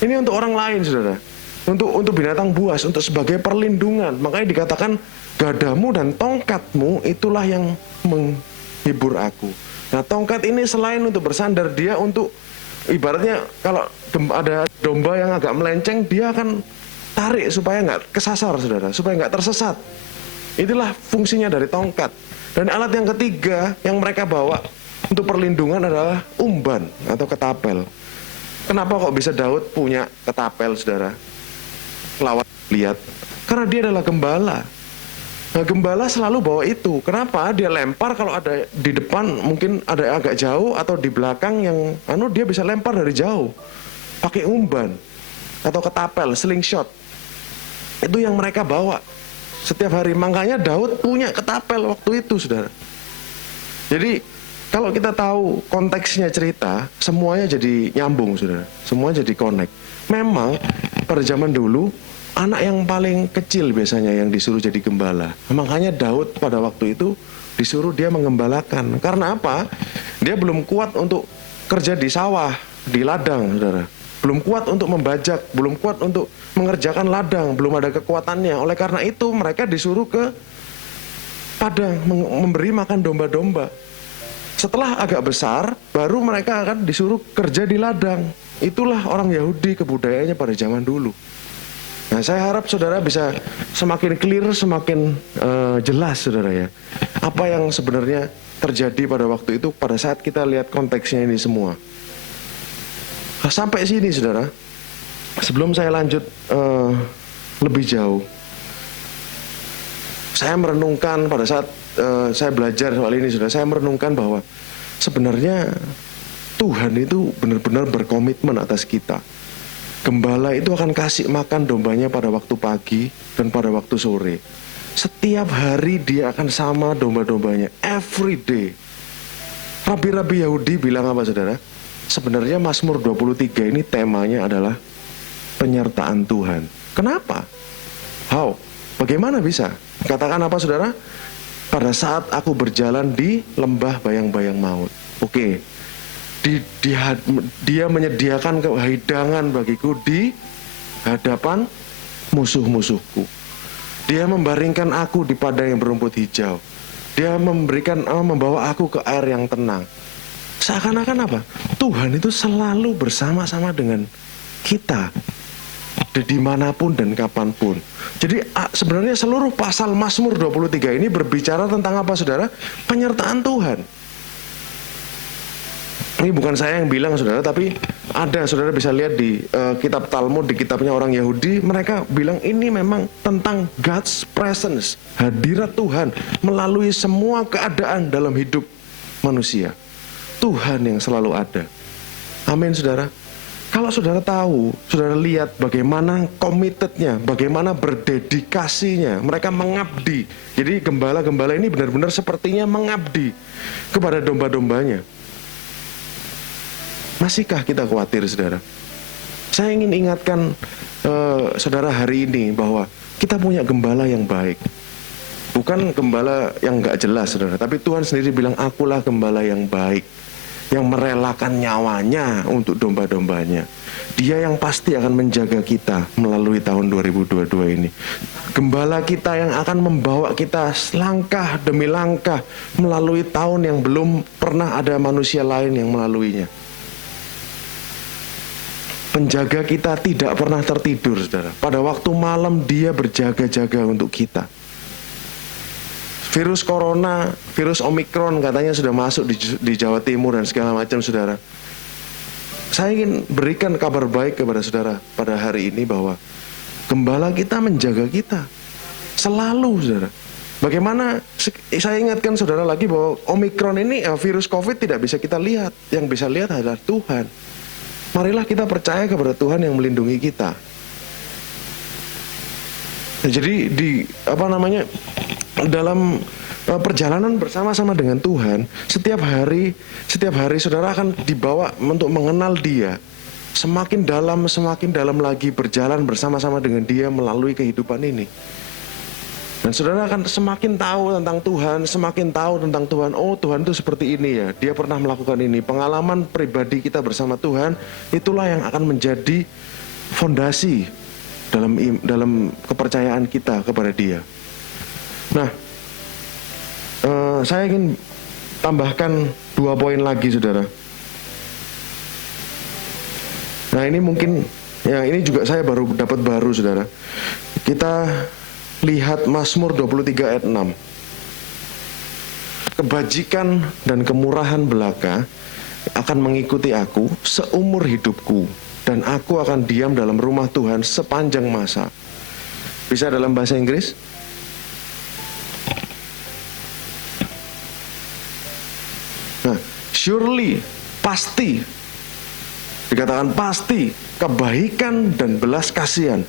Ini untuk orang lain saudara. Untuk binatang buas, untuk sebagai perlindungan. Makanya dikatakan gadamu dan tongkatmu itulah yang menghibur aku. Nah, tongkat ini selain untuk bersandar, dia untuk ibaratnya kalau ada domba yang agak melenceng, dia akan tarik supaya nggak kesasar saudara, supaya nggak tersesat. Itulah fungsinya dari tongkat. Dan alat yang ketiga yang mereka bawa untuk perlindungan adalah umban atau ketapel. Kenapa kok bisa Daud punya ketapel, saudara? Lawan lihat, karena dia adalah gembala. Nah, gembala selalu bawa itu. Kenapa? Dia lempar kalau ada di depan, mungkin ada agak jauh, atau di belakang yang dia bisa lempar dari jauh. Pakai umban atau ketapel, slingshot. Itu yang mereka bawa setiap hari. Makanya Daud punya ketapel waktu itu, saudara. Jadi kalau kita tahu konteksnya cerita, semuanya jadi nyambung, saudara. Semua jadi connect. Memang pada zaman dulu, anak yang paling kecil biasanya yang disuruh jadi gembala. Makanya Daud pada waktu itu disuruh dia mengembalakan. Karena apa? Dia belum kuat untuk kerja di sawah, di ladang, saudara. Belum kuat untuk membajak, belum kuat untuk mengerjakan ladang, belum ada kekuatannya. Oleh karena itu mereka disuruh ke padang, memberi makan domba-domba. Setelah agak besar, baru mereka akan disuruh kerja di ladang. Itulah orang Yahudi kebudayaannya pada zaman dulu. Nah, saya harap saudara bisa semakin clear, semakin jelas, saudara ya. Apa yang sebenarnya terjadi pada waktu itu pada saat kita lihat konteksnya ini semua. Nah, sampai sini, saudara. Sebelum saya lanjut lebih jauh, saya merenungkan pada saat saya belajar soal ini, saudara. Saya merenungkan bahwa sebenarnya Tuhan itu benar-benar berkomitmen atas kita. Gembala itu akan kasih makan dombanya pada waktu pagi dan pada waktu sore. Setiap hari dia akan sama domba-dombanya, every day. Rabi-rabi Yahudi bilang apa, saudara? Sebenarnya Mazmur 23 ini temanya adalah penyertaan Tuhan. Kenapa? How? Bagaimana bisa? Katakan apa, saudara? Pada saat aku berjalan di lembah bayang-bayang maut. Oke. Dia menyediakan kehidangan bagiku di hadapan musuh-musuhku. Dia membaringkan aku di padang yang berumput hijau. Dia membawa aku ke air yang tenang. Seakan-akan apa? Tuhan itu selalu bersama-sama dengan kita, dimanapun dan kapanpun. Jadi sebenarnya seluruh pasal Mazmur 23 ini berbicara tentang apa, saudara? Penyertaan Tuhan. Ini bukan saya yang bilang, saudara, tapi ada, saudara bisa lihat di kitab Talmud, di kitabnya orang Yahudi. Mereka bilang ini memang tentang God's presence, hadirat Tuhan melalui semua keadaan dalam hidup manusia. Tuhan yang selalu ada. Amin, saudara. Kalau saudara tahu, saudara lihat bagaimana committednya, bagaimana berdedikasinya, mereka mengabdi. Jadi gembala-gembala ini benar-benar sepertinya mengabdi kepada domba-dombanya. Masihkah kita khawatir, saudara? Saya ingin ingatkan saudara hari ini bahwa kita punya gembala yang baik. Bukan gembala yang gak jelas, saudara. Tapi Tuhan sendiri bilang, akulah gembala yang baik, yang merelakan nyawanya untuk domba-dombanya. Dia yang pasti akan menjaga kita melalui tahun 2022 ini. Gembala kita yang akan membawa kita langkah demi langkah melalui tahun yang belum pernah ada manusia lain yang melaluinya. Penjaga kita tidak pernah tertidur, saudara. Pada waktu malam dia berjaga-jaga untuk kita. Virus corona, virus Omikron katanya sudah masuk di Jawa Timur dan segala macam, saudara. Saya ingin berikan kabar baik kepada saudara pada hari ini bahwa gembala kita menjaga kita selalu, saudara. Bagaimana, saya ingatkan saudara lagi bahwa Omikron ini, virus COVID tidak bisa kita lihat. Yang bisa lihat adalah Tuhan. Marilah kita percaya kepada Tuhan yang melindungi kita. Nah, jadi dalam perjalanan bersama-sama dengan Tuhan, setiap hari saudara akan dibawa untuk mengenal Dia. Semakin dalam lagi berjalan bersama-sama dengan Dia melalui kehidupan ini. Dan saudara akan semakin tahu tentang Tuhan, semakin tahu tentang Tuhan. Oh, Tuhan itu seperti ini ya, Dia pernah melakukan ini. Pengalaman pribadi kita bersama Tuhan, itulah yang akan menjadi fondasi dalam kepercayaan kita kepada Dia. Nah, saya ingin tambahkan 2 poin lagi, saudara. Nah, ini mungkin, ya ini juga saya baru dapat, saudara. Kita Lihat Mazmur 23 ayat 6. Kebajikan dan kemurahan belaka akan mengikuti aku seumur hidupku, dan aku akan diam dalam rumah Tuhan sepanjang masa. Bisa dalam bahasa Inggris? Nah, surely, pasti, dikatakan pasti, kebaikan dan belas kasihan,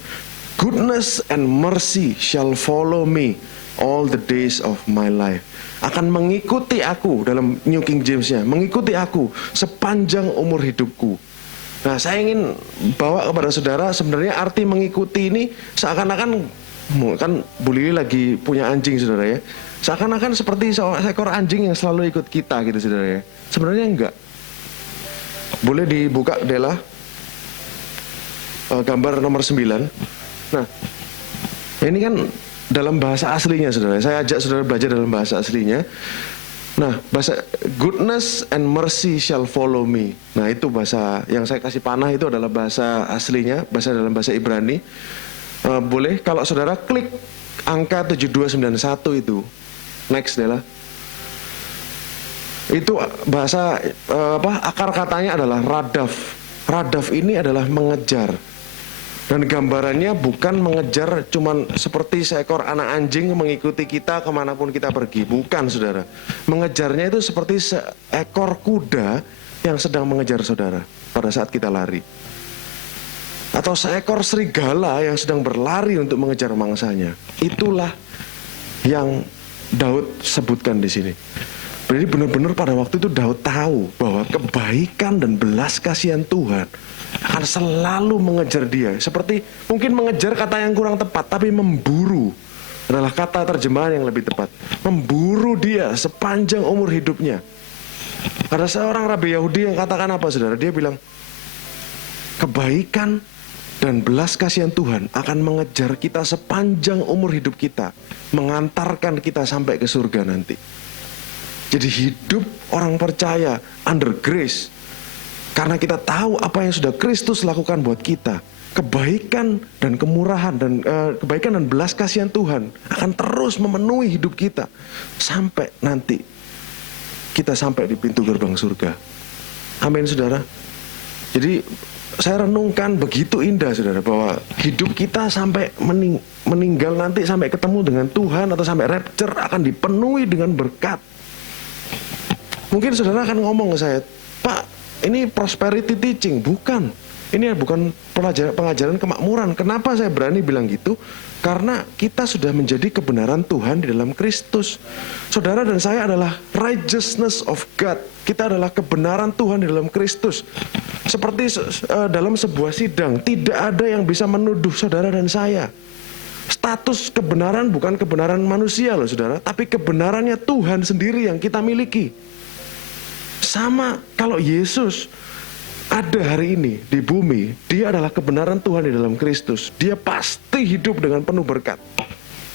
goodness and mercy shall follow me all the days of my life. Akan mengikuti aku, dalam New King James-nya, mengikuti aku sepanjang umur hidupku. Nah, saya ingin bawa kepada saudara, sebenarnya arti mengikuti ini seakan-akan, kan Bu Lili lagi punya anjing saudara ya, seakan-akan seperti seekor anjing yang selalu ikut kita gitu saudara ya. Sebenarnya enggak. Boleh dibuka Dela gambar nomor 9. Nah, ini kan dalam bahasa aslinya saudara. Saya ajak saudara belajar dalam bahasa aslinya. Nah, bahasa goodness and mercy shall follow me. Nah, itu bahasa yang saya kasih panah itu adalah bahasa aslinya, bahasa dalam bahasa Ibrani. Boleh kalau saudara klik angka 7291 itu. Next Dela. Itu bahasa akar katanya adalah radaf. Radaf ini adalah mengejar. Dan gambarannya bukan mengejar cuman seperti seekor anak anjing mengikuti kita kemanapun kita pergi. Bukan saudara. Mengejarnya itu seperti seekor kuda yang sedang mengejar saudara pada saat kita lari. Atau seekor serigala yang sedang berlari untuk mengejar mangsanya. Itulah yang Daud sebutkan di sini. Jadi benar-benar pada waktu itu Daud tahu bahwa kebaikan dan belas kasihan Tuhan akan selalu mengejar dia. Seperti mungkin mengejar kata yang kurang tepat, tapi memburu adalah kata terjemahan yang lebih tepat. Memburu dia sepanjang umur hidupnya. Ada seorang rabi Yahudi yang katakan apa saudara? Dia bilang, kebaikan dan belas kasihan Tuhan akan mengejar kita sepanjang umur hidup kita, mengantarkan kita sampai ke surga nanti. Jadi hidup orang percaya under grace, karena kita tahu apa yang sudah Kristus lakukan buat kita. Kebaikan dan kemurahan dan kebaikan dan belas kasihan Tuhan akan terus memenuhi hidup kita sampai nanti kita sampai di pintu gerbang surga. Amin saudara. Jadi saya renungkan begitu indah saudara, bahwa hidup kita sampai meninggal nanti, sampai ketemu dengan Tuhan atau sampai rapture akan dipenuhi dengan berkat. Mungkin saudara akan ngomong ke saya, Pak, ini prosperity teaching. Bukan. Ini bukan pengajaran kemakmuran. Kenapa saya berani bilang gitu? Karena kita sudah menjadi kebenaran Tuhan di dalam Kristus. Saudara dan saya adalah righteousness of God. Kita adalah kebenaran Tuhan di dalam Kristus. Seperti dalam sebuah sidang, tidak ada yang bisa menuduh saudara dan saya. Status kebenaran bukan kebenaran manusia loh saudara, tapi kebenarannya Tuhan sendiri yang kita miliki. Sama kalau Yesus ada hari ini di bumi, dia adalah kebenaran Tuhan di dalam Kristus. Dia pasti hidup dengan penuh berkat.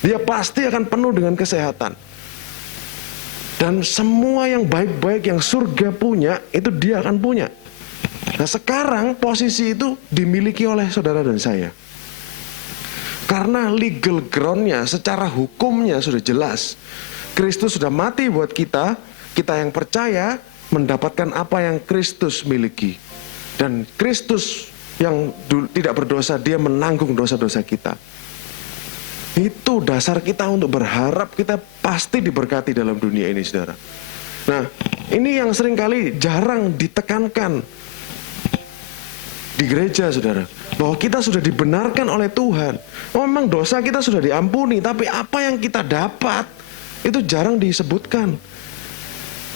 Dia pasti akan penuh dengan kesehatan. Dan semua yang baik-baik yang surga punya, itu dia akan punya. Nah sekarang posisi itu dimiliki oleh saudara dan saya. Karena legal groundnya, secara hukumnya sudah jelas. Kristus sudah mati buat kita, kita yang percaya mendapatkan apa yang Kristus miliki. Dan Kristus yang tidak berdosa, dia menanggung dosa-dosa kita. Itu dasar kita untuk berharap kita pasti diberkati dalam dunia ini saudara. Nah ini yang seringkali jarang ditekankan di gereja saudara, bahwa kita sudah dibenarkan oleh Tuhan. Memang dosa kita sudah diampuni, tapi apa yang kita dapat itu jarang disebutkan.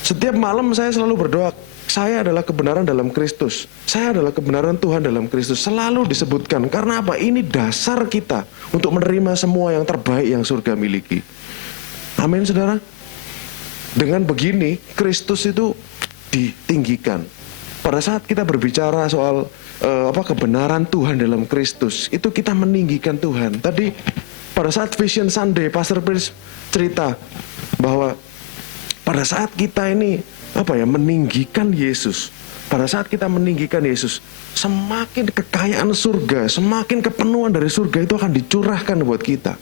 Setiap malam saya selalu berdoa, saya adalah kebenaran dalam Kristus, saya adalah kebenaran Tuhan dalam Kristus. Selalu disebutkan, karena apa? Ini dasar kita untuk menerima semua yang terbaik yang surga miliki. Amin saudara. Dengan begini Kristus itu ditinggikan. Pada saat kita berbicara soal kebenaran Tuhan dalam Kristus, itu kita meninggikan Tuhan. Tadi pada saat Vision Sunday, Pastor Prince cerita bahwa pada saat kita ini meninggikan Yesus, pada saat kita meninggikan Yesus, semakin kekayaan surga, semakin kepenuhan dari surga itu akan dicurahkan buat kita.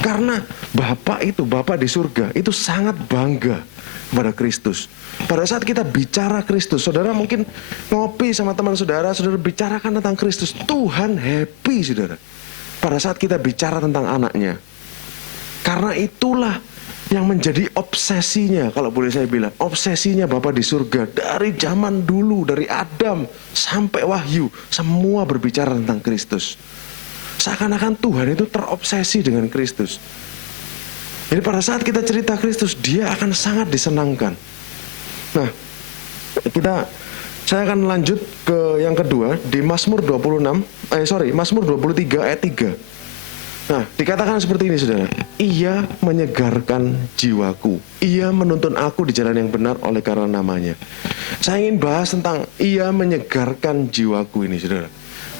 Karena Bapa di surga itu sangat bangga kepada Kristus. Pada saat kita bicara Kristus, saudara mungkin ngopi sama teman saudara, saudara bicarakan tentang Kristus, Tuhan happy saudara. Pada saat kita bicara tentang anaknya. Karena itulah yang menjadi obsesinya, kalau boleh saya bilang, obsesinya Bapa di surga dari zaman dulu, dari Adam sampai Wahyu, semua berbicara tentang Kristus. Seakan-akan Tuhan itu terobsesi dengan Kristus. Jadi pada saat kita cerita Kristus, dia akan sangat disenangkan. Nah, saya akan lanjut ke yang kedua di Mazmur 23 ayat 3. Nah, dikatakan seperti ini saudara. Ia menyegarkan jiwaku. Ia menuntun aku di jalan yang benar oleh karena namanya. Saya ingin bahas tentang ia menyegarkan jiwaku ini saudara.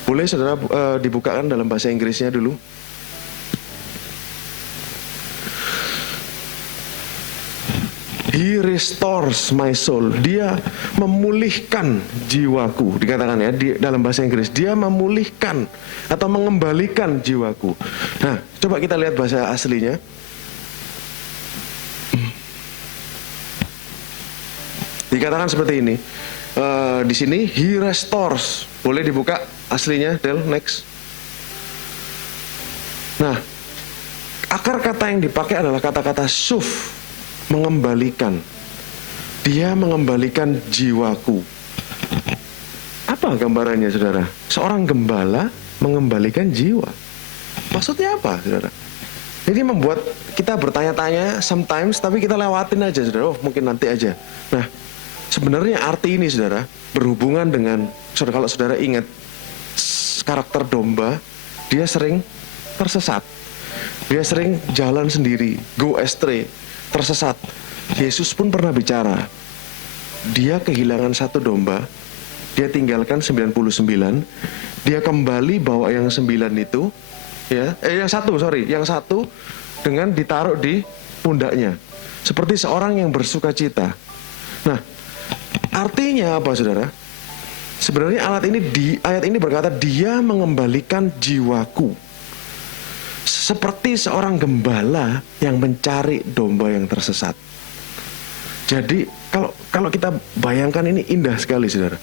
Boleh saudara dibukakan dalam bahasa Inggrisnya dulu. He restores my soul. Dia memulihkan jiwaku. Dikatakan ya dalam bahasa Inggris, dia memulihkan atau mengembalikan jiwaku. Nah, coba kita lihat bahasa aslinya. Dikatakan seperti ini. Di sini he restores. Boleh dibuka aslinya, Del, next. Nah, akar kata yang dipakai adalah kata-kata suf, mengembalikan. Dia mengembalikan jiwaku. Apa gambarannya saudara? Seorang gembala mengembalikan jiwa. Maksudnya apa saudara? Ini membuat kita bertanya-tanya sometimes, tapi kita lewatin aja saudara. Oh mungkin nanti aja. Nah, sebenarnya arti ini saudara berhubungan dengan, kalau saudara ingat karakter domba, dia sering tersesat. Dia sering jalan sendiri, go astray, tersesat. Yesus pun pernah bicara. Dia kehilangan satu domba, dia tinggalkan 99, dia kembali bawa yang 9 itu, yang satu dengan ditaruh di pundaknya, seperti seorang yang bersuka cita. Nah, artinya apa saudara? Sebenarnya ayat ini berkata dia mengembalikan jiwaku. Seperti seorang gembala yang mencari domba yang tersesat. Jadi kalau kita bayangkan ini indah sekali saudara.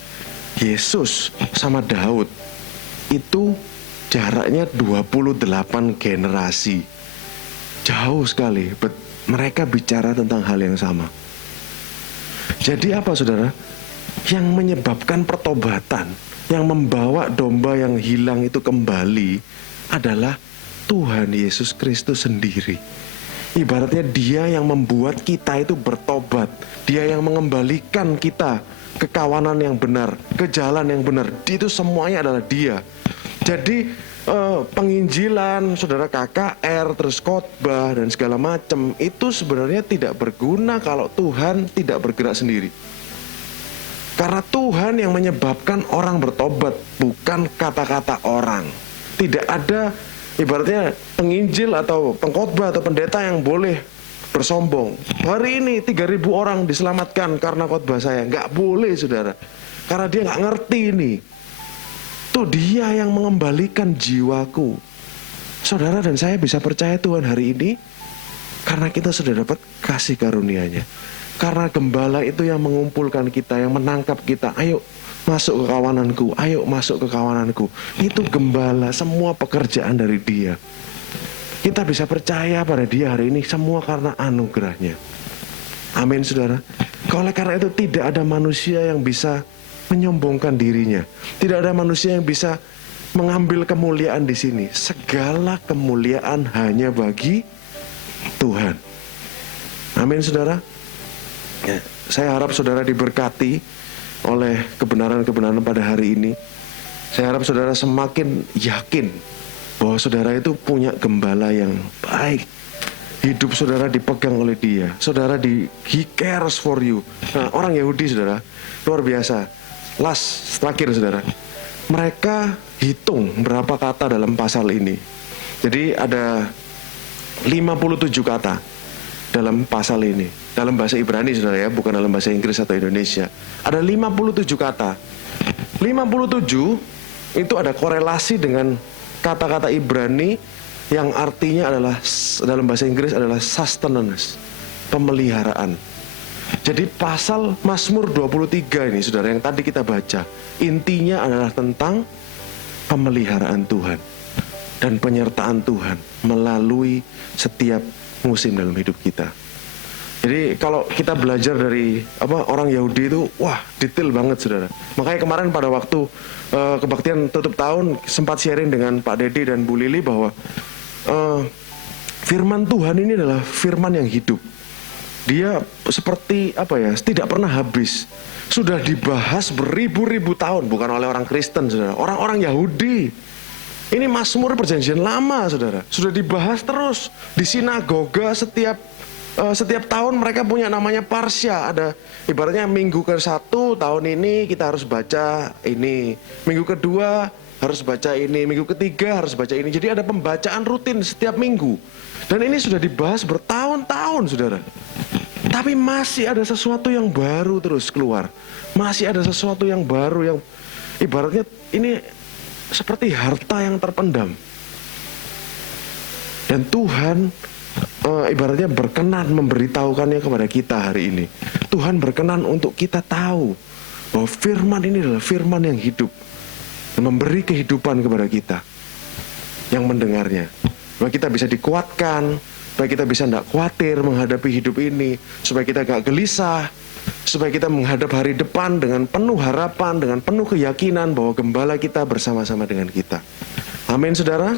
Yesus sama Daud itu jaraknya 28 generasi. Jauh sekali. Mereka bicara tentang hal yang sama. Jadi apa saudara? Yang menyebabkan pertobatan, yang membawa domba yang hilang itu kembali adalah Tuhan Yesus Kristus sendiri. Ibaratnya dia yang membuat kita itu bertobat. Dia yang mengembalikan kita ke kawanan yang benar, ke jalan yang benar. Itu semuanya adalah dia. Jadi penginjilan, saudara KKR, terus khotbah dan segala macam itu sebenarnya tidak berguna kalau Tuhan tidak bergerak sendiri. Karena Tuhan yang menyebabkan orang bertobat, bukan kata-kata orang. Tidak ada ibaratnya penginjil atau pengkhotbah atau pendeta yang boleh bersombong. Hari ini 3.000 orang diselamatkan karena khotbah saya. Nggak boleh saudara. Karena dia nggak ngerti ini. Tuh dia yang mengembalikan jiwaku. Saudara dan saya bisa percaya Tuhan hari ini karena kita sudah dapat kasih karunia-Nya. Karena gembala itu yang mengumpulkan kita, yang menangkap kita. Ayo masuk ke kawananku, ayo masuk ke kawananku. Itu gembala, semua pekerjaan dari dia. Kita bisa percaya pada dia hari ini semua karena anugerahnya. Amin saudara. Oleh karena itu tidak ada manusia yang bisa menyombongkan dirinya. Tidak ada manusia yang bisa mengambil kemuliaan di sini. Segala kemuliaan hanya bagi Tuhan. Amin saudara. Ya, saya harap saudara diberkati oleh kebenaran-kebenaran pada hari ini. Saya harap saudara semakin yakin bahwa saudara itu punya gembala yang baik. Hidup saudara dipegang oleh dia. He cares for you. Nah, orang Yahudi saudara, luar biasa. Terakhir saudara, mereka hitung berapa kata dalam pasal ini. Jadi ada 57 kata dalam pasal ini. Dalam bahasa Ibrani saudara ya, bukan dalam bahasa Inggris atau Indonesia. Ada 57 kata. 57 itu ada korelasi dengan kata-kata Ibrani yang artinya adalah, dalam bahasa Inggris adalah sustenance, pemeliharaan. Jadi pasal Mazmur 23 ini saudara yang tadi kita baca, intinya adalah tentang pemeliharaan Tuhan dan penyertaan Tuhan melalui setiap musim dalam hidup kita. Jadi kalau kita belajar dari orang Yahudi itu, wah detail banget saudara. Makanya kemarin pada waktu kebaktian tutup tahun sempat sharing dengan Pak Dedi dan Bu Lili bahwa firman Tuhan ini adalah firman yang hidup. Dia seperti tidak pernah habis. Sudah dibahas beribu-ribu tahun, bukan oleh orang Kristen saudara, orang-orang Yahudi. Ini Mazmur perjanjian lama saudara, sudah dibahas terus di sinagoga. Setiap tahun mereka punya namanya Parsya. Ada ibaratnya minggu ke-1 tahun ini kita harus baca ini, minggu kedua harus baca ini, minggu ketiga harus baca ini. Jadi ada pembacaan rutin setiap minggu. Dan ini sudah dibahas bertahun-tahun saudara. Tapi masih ada sesuatu yang baru terus keluar. Masih ada sesuatu yang baru yang ibaratnya ini seperti harta yang terpendam. Dan Tuhan ibaratnya berkenan memberitahukannya kepada kita hari ini. Tuhan berkenan untuk kita tahu bahwa firman ini adalah firman yang hidup, yang memberi kehidupan kepada kita yang mendengarnya. Bahwa kita bisa dikuatkan, supaya kita bisa tidak khawatir menghadapi hidup ini, supaya kita gak gelisah, supaya kita menghadap hari depan dengan penuh harapan, dengan penuh keyakinan bahwa Gembala kita bersama-sama dengan kita. Amin saudara.